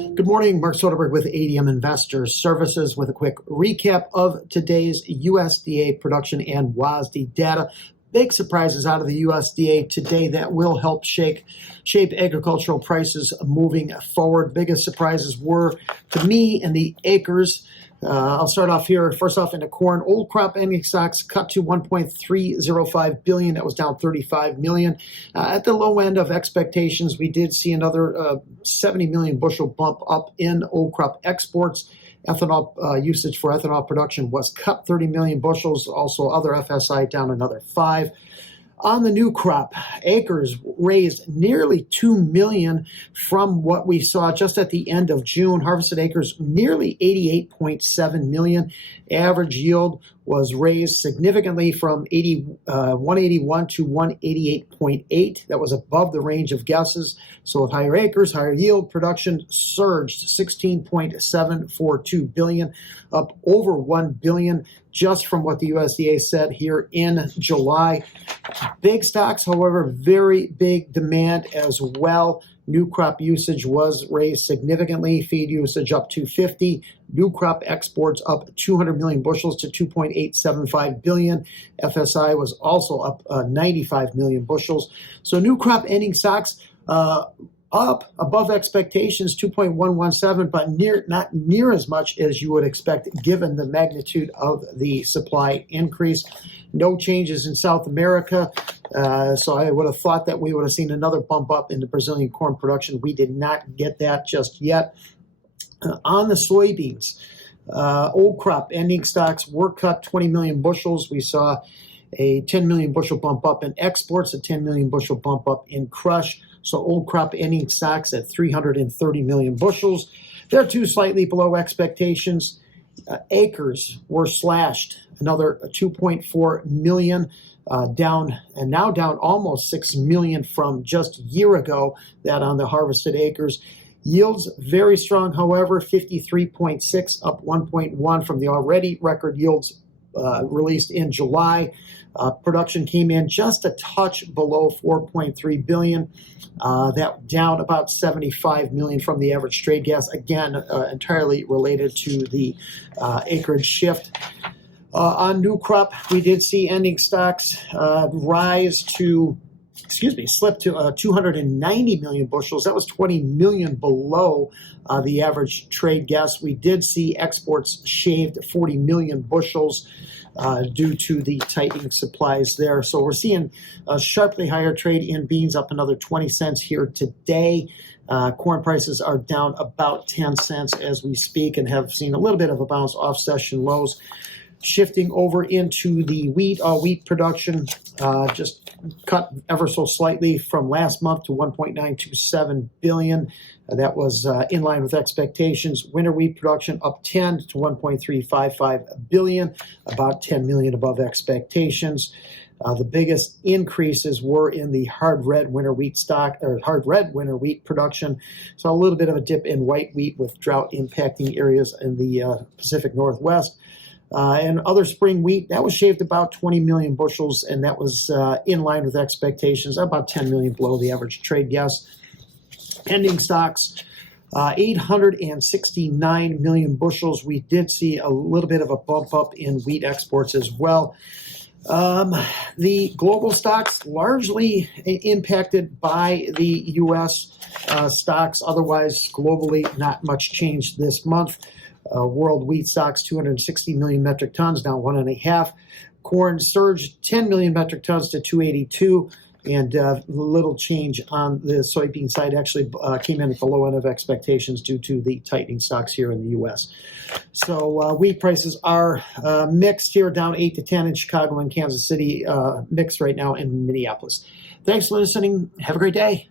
Good morning, Mark Soderberg with ADM Investor Services with a quick recap of today's USDA production and WASDE data. Big surprises out of the USDA today that will help shape agricultural prices moving forward. Biggest surprises were, to me, in the acres. I'll start off here. First off, in the corn, old crop ending stocks cut to 1.305 billion. That was down 35 million. At the low end of expectations, we did see another 70 million bushel bump up in old crop exports. Ethanol usage for ethanol production was cut 30 million bushels. Also, other FSI down another 5. On the new crop, acres raised nearly 2 million from what we saw just at the end of June. Harvested acres nearly 88.7 million. Average yield was raised significantly from 181 to 188.8. That was above the range of guesses. So with higher acres, higher yield, production surged 16.742 billion, up over 1 billion just from what the USDA said here in July. Big stocks, however, very big demand as well. New crop usage was raised significantly. Feed usage up 250. New crop exports up 200 million bushels to 2.875 billion. FSI was also up 95 million bushels. So new crop ending stocks up above expectations, 2.117, but not near as much as you would expect given the magnitude of the supply increase. No changes in South America, so I would have thought that we would have seen another bump up in the Brazilian corn production. We did not get that just yet. On the soybeans, old crop ending stocks were cut 20 million bushels. We saw a 10 million bushel bump up in exports, a 10 million bushel bump up in crush. So old crop ending stocks at 330 million bushels. They're too slightly below expectations. Acres were slashed, another 2.4 million, down almost 6 million from just a year ago, that on the harvested acres. Yields very strong, however, 53.6, up 1.1 from the already record yields released in July. Production came in just a touch below 4.3 billion. That down about 75 million from the average trade gas, again, entirely related to the acreage shift. On new crop, we did see ending stocks slip to 290 million bushels. That was 20 million below the average trade gas. We did see exports shaved 40 million bushels due to the tightening supplies there. So we're seeing a sharply higher trade in beans, up another 20 cents here today. Corn prices are down about 10 cents as we speak and have seen a little bit of a bounce off session lows. Shifting over into the wheat, wheat production just cut ever so slightly from last month to 1.927 billion. That was in line with expectations. Winter wheat production up 10 to 1.355 billion, about 10 million above expectations. The biggest increases were in the hard red winter wheat production. So a little bit of a dip in white wheat with drought impacting areas in the Pacific Northwest. And other spring wheat, that was shaved about 20 million bushels, and that was in line with expectations, about 10 million below the average trade guess. Ending stocks, 869 million bushels. We did see a little bit of a bump up in wheat exports as well. The global stocks largely impacted by the U.S. Stocks. Otherwise, globally, not much change this month. World wheat stocks, 260 million metric tons, down 1.5. Corn surged 10 million metric tons to 282, and little change on the soybean side. Actually came in at the low end of expectations due to the tightening stocks here in the U.S. So wheat prices are mixed here, down 8 to 10 in Chicago and Kansas City, mixed right now in Minneapolis. Thanks for listening. Have a great day.